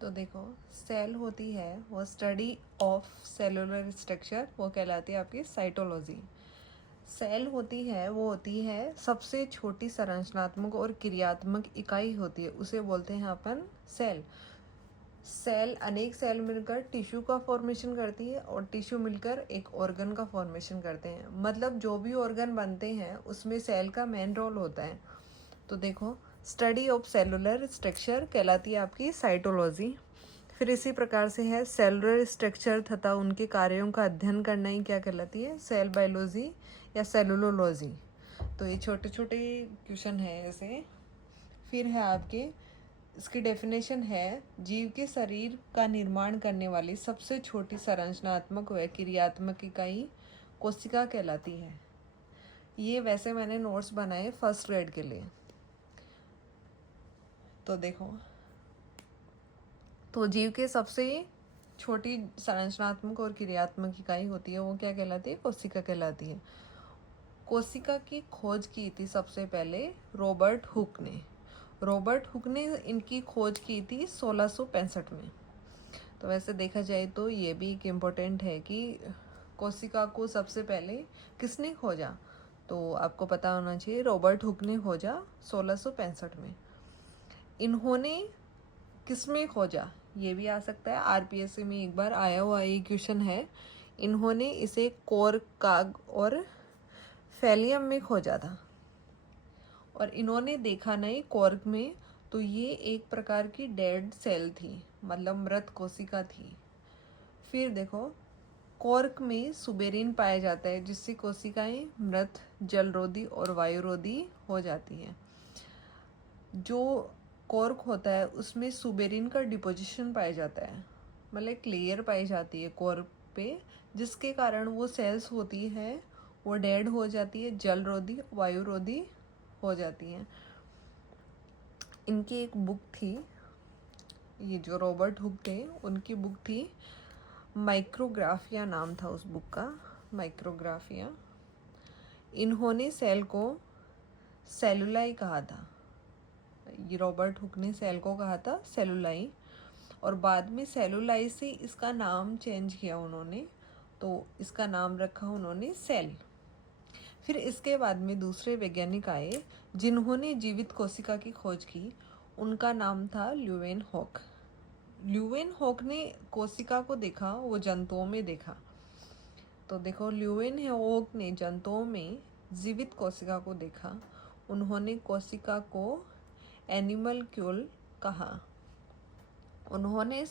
तो देखो, सेल होती है वो स्टडी ऑफ सेलुलर स्ट्रक्चर, वो कहलाती है आपकी साइटोलॉजी। सेल होती है वो होती है सबसे छोटी संरचनात्मक और क्रियात्मक इकाई होती है, उसे बोलते हैं अपन सेल। सेल अनेक सेल मिलकर टिश्यू का फॉर्मेशन करती है और टिश्यू मिलकर एक ऑर्गन का फॉर्मेशन करते हैं। मतलब जो भी ऑर्गन बनते हैं उसमें सेल का मेन रोल होता है। तो देखो, स्टडी ऑफ सेलुलर स्ट्रक्चर कहलाती है आपकी साइटोलॉजी। फिर इसी प्रकार से है सेलुलर स्ट्रक्चर तथा उनके कार्यों का अध्ययन करना ही क्या कहलाती है, सेल बायोलॉजी या सेलुलोलॉजी। तो ये छोटे छोटे क्वेश्चन है ऐसे। फिर है आपके, इसकी डेफिनेशन है, जीव के शरीर का निर्माण करने वाली सबसे छोटी संरचनात्मक व क्रियात्मक इकाई कोशिका कहलाती है। ये वैसे मैंने नोट्स बनाए फर्स्ट ग्रेड के लिए। तो देखो, तो जीव के सबसे छोटी संरचनात्मक और क्रियात्मक इकाई होती है वो क्या कहलाती है, कोशिका कहलाती है। कोशिका की खोज की थी सबसे पहले रॉबर्ट हुक ने। रॉबर्ट हुक ने इनकी खोज की थी 1665 में। तो वैसे देखा जाए तो ये भी एक इम्पोर्टेंट है कि कोशिका को सबसे पहले किसने खोजा। तो आपको पता होना चाहिए, रॉबर्ट हुक ने खोजा 1665 में। इन्होंने किसमें खोजा, ये भी आ सकता है, आरपीएससी में एक बार आया हुआ ये क्वेश्चन है। इन्होंने इसे कॉर्क, काग और फैलियम में खोजा था। और इन्होंने देखा नहीं कॉर्क में, तो ये एक प्रकार की डेड सेल थी, मतलब मृत कोशिका थी। फिर देखो, कॉर्क में सुबेरिन पाया जाता है जिससे कोशिकाएं मृत, जलरोधी और वायुरोधी हो जाती हैं। जो कॉर्क होता है उसमें सुबेरिन का डिपोजिशन पाया जाता है, मतलब एक लेयर पाई जाती है कॉर्क पे, जिसके कारण वो सेल्स होती है वो डेड हो जाती है, जलरोधी, वायुरोधी हो जाती हैं। इनकी एक बुक थी, ये जो रॉबर्ट हुक थे उनकी बुक थी माइक्रोग्राफिया, नाम था उस बुक का, माइक्रोग्राफिया। इन्होंने सेल को सेलुलाई कहा था। ये रॉबर्ट हुक ने सेल को कहा था सेलुलाई, और बाद में सेलुलाई से इसका नाम चेंज किया उन्होंने, तो इसका नाम रखा उन्होंने सेल। फिर इसके बाद में दूसरे वैज्ञानिक आए जिन्होंने जीवित कोशिका की खोज की, उनका नाम था ल्यूवेन हॉक। ल्यूवेन हॉक ने कोशिका को देखा, वो जंतुओं में देखा। तो देखो, ल्यूवेन हॉक ने जंतुओं में जीवित कोशिका को देखा। उन्होंने कोशिका को एनिमलक्यूल कहा। उन्होंने,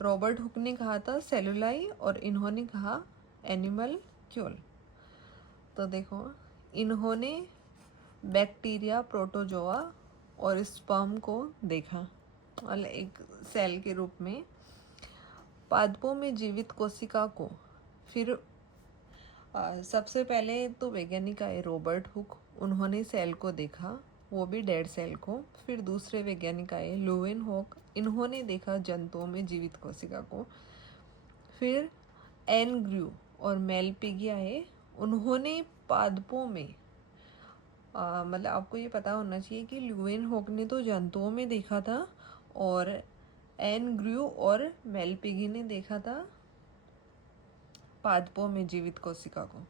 रॉबर्ट हुक ने कहा था सेलुलाई और इन्होंने कहा एनिमलक्यूल। तो देखो, इन्होंने बैक्टीरिया, प्रोटोजोआ और स्पर्म को देखा, मतलब एक सेल के रूप में। पादपों में जीवित कोशिका को, फिर सबसे पहले तो वैज्ञानिक आए रॉबर्ट हुक, उन्होंने सेल को देखा, वो भी डेड सेल को। फिर दूसरे वैज्ञानिक आए लुवेन हॉक, इन्होंने देखा जंतुओं में जीवित कोशिका को। फिर एन ग्रू और मेलपिगी आए, उन्होंने पादपों में, मतलब आपको ये पता होना चाहिए कि ल्यूवेन हॉक ने तो जंतुओं में देखा था और एन ग्रू और मेलपिगी ने देखा था पादपों में जीवित कोशिका को।